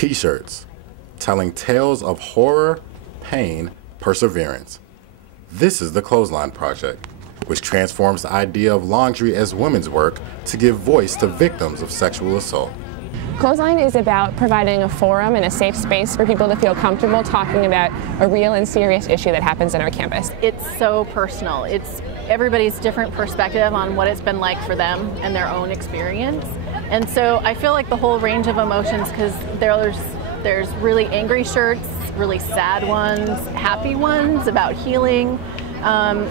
T-shirts telling tales of horror, pain, perseverance. This is the Clothesline Project, which transforms the idea of laundry as women's work to give voice to victims of sexual assault. Clothesline is about providing a forum and a safe space for people to feel comfortable talking about a real and serious issue that happens in our campus. It's so personal. It's everybody's different perspective on what it's been like for them and their own experience. And so I feel like the whole range of emotions, because there's really angry shirts, really sad ones, happy ones about healing.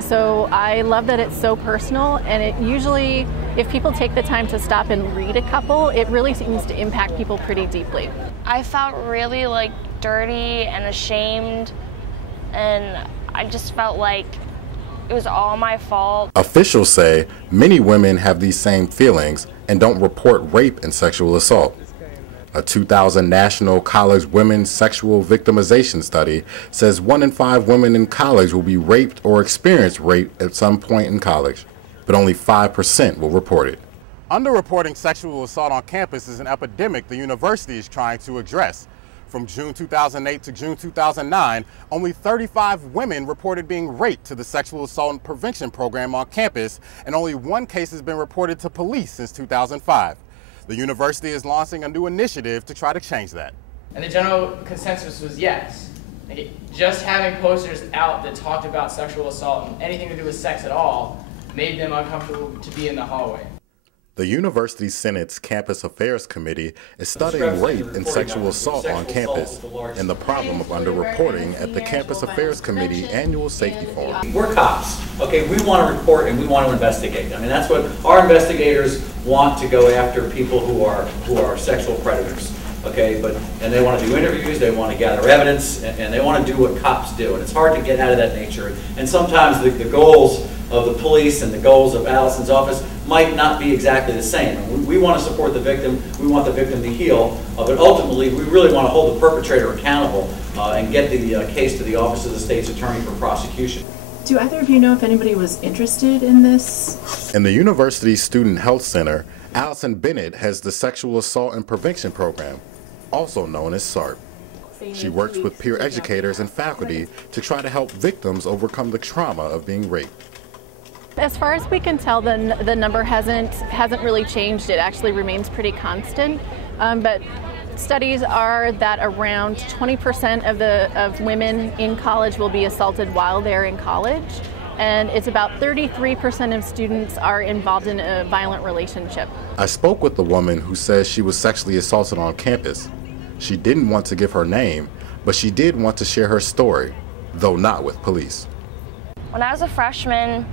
So I love that it's so personal, and it usually, if people take the time to stop and read a couple, it really seems to impact people pretty deeply. I felt really dirty and ashamed, and I just felt like it was all my fault. Officials say many women have these same feelings and don't report rape and sexual assault. A 2000 National College Women's Sexual Victimization Study says 1 in 5 women in college will be raped or experience rape at some point in college, but only 5% will report it. Underreporting sexual assault on campus is an epidemic the university is trying to address. From June 2008 to June 2009, only 35 women reported being raped to the Sexual Assault and Prevention Program on campus, and only 1 case has been reported to police since 2005. The university is launching a new initiative to try to change that. And the general consensus was yes. Just having posters out that talked about sexual assault and anything to do with sex at all made them uncomfortable to be in the hallway. The University Senate's Campus Affairs Committee is studying rape and sexual assault on campus and the problem of underreporting at the Campus Affairs Committee Annual Safety Forum. We're cops, okay? We want to report and we want to investigate. I mean, that's what our investigators want, to go after people who are sexual predators, okay? And they want to do interviews, they want to gather evidence, and they want to do what cops do. And it's hard to get out of that nature. And sometimes the goals of the police and the goals of Allison's office might not be exactly the same. And we want to support the victim, we want the victim to heal, but ultimately we really want to hold the perpetrator accountable and get the case to the Office of the State's Attorney for prosecution. Do either of you know if anybody was interested in this? In the university's Student Health Center, Allison Bennett has the Sexual Assault and Prevention Program, also known as SARP. She works with peer educators and faculty to try to help victims overcome the trauma of being raped. As far as we can tell, the number hasn't really changed. It actually remains pretty constant. But studies are that around 20% of women in college will be assaulted while they're in college, and it's about 33% of students are involved in a violent relationship. I spoke with the woman who says she was sexually assaulted on campus. She didn't want to give her name, but she did want to share her story, though not with police. When I was a freshman,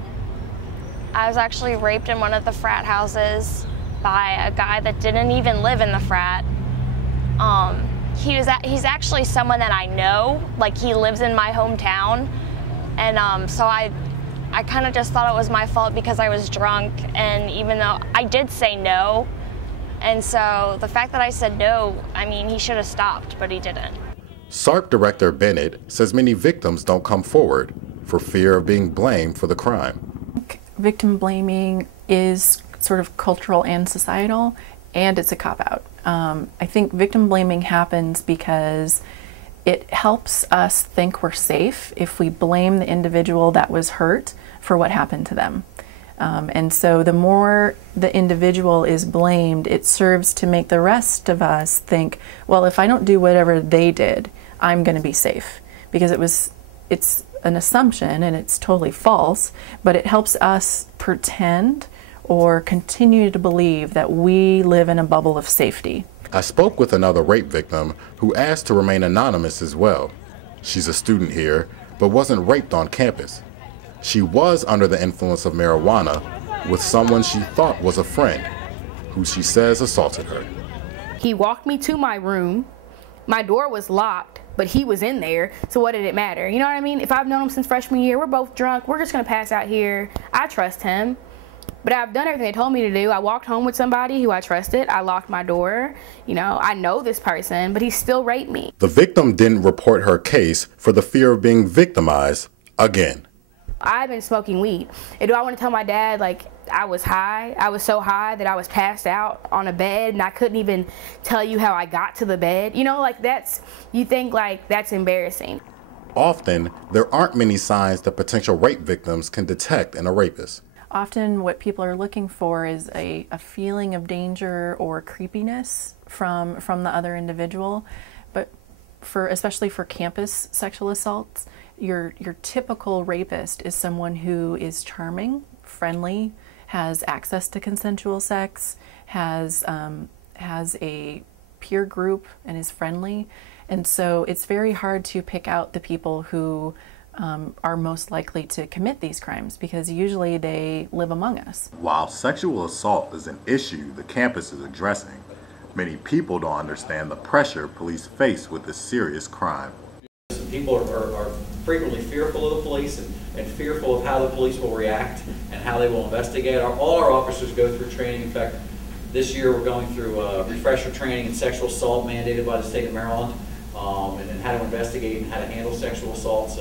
I was actually raped in one of the frat houses by a guy that didn't even live in the frat. He's actually someone that I know, like he lives in my hometown, and so I kind of just thought it was my fault because I was drunk, and even though I did say no, and so the fact that I said no, I mean, he should have stopped, but he didn't. SARP Director Bennett says many victims don't come forward for fear of being blamed for the crime. Victim blaming is sort of cultural and societal, and it's a cop-out. I think victim blaming happens because it helps us think we're safe if we blame the individual that was hurt for what happened to them. And so the more the individual is blamed, it serves to make the rest of us think, well, if I don't do whatever they did, I'm going to be safe. Because it's an assumption and it's totally false, but it helps us pretend or continue to believe that we live in a bubble of safety. I spoke with another rape victim who asked to remain anonymous as well. She's a student here, but wasn't raped on campus. She was under the influence of marijuana with someone she thought was a friend, who she says assaulted her. He walked me to my room. My door was locked, but he was in there, so what did it matter? You know what I mean? If I've known him since freshman year, we're both drunk, we're just gonna pass out here. I trust him, but I've done everything they told me to do. I walked home with somebody who I trusted. I locked my door. You know, I know this person, but he still raped me. The victim didn't report her case for the fear of being victimized again. I've been smoking weed. And do I want to tell my dad, like, I was high. I was so high that I was passed out on a bed and I couldn't even tell you how I got to the bed. You know, like you think like that's embarrassing. Often, there aren't many signs that potential rape victims can detect in a rapist. Often what people are looking for is a feeling of danger or creepiness from the other individual. But especially for campus sexual assaults, your typical rapist is someone who is charming, friendly, has access to consensual sex, has a peer group and is friendly. And so it's very hard to pick out the people who are most likely to commit these crimes because usually they live among us. While sexual assault is an issue the campus is addressing, many people don't understand the pressure police face with this serious crime. People are frequently fearful of the police and fearful of how the police will react and how they will investigate. All our officers go through training. In fact, this year we're going through refresher training in sexual assault mandated by the state of Maryland, and then how to investigate and how to handle sexual assaults.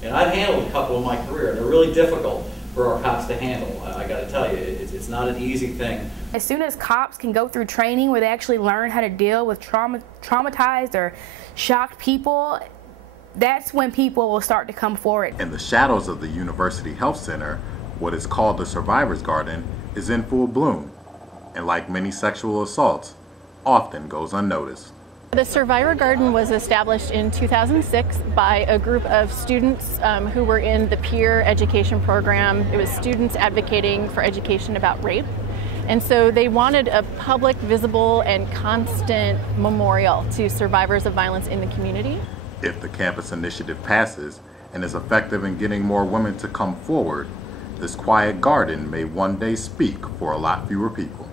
And I've handled a couple in my career, and they're really difficult for our cops to handle. I got to tell you, it's not an easy thing. As soon as cops can go through training where they actually learn how to deal with traumatized or shocked people, that's when people will start to come forward. In the shadows of the University Health Center, what is called the Survivor's Garden is in full bloom, and like many sexual assaults, often goes unnoticed. The Survivor Garden was established in 2006 by a group of students who were in the peer education program. It was students advocating for education about rape. And so they wanted a public, visible, and constant memorial to survivors of violence in the community. If the campus initiative passes and is effective in getting more women to come forward, this quiet garden may one day speak for a lot fewer people.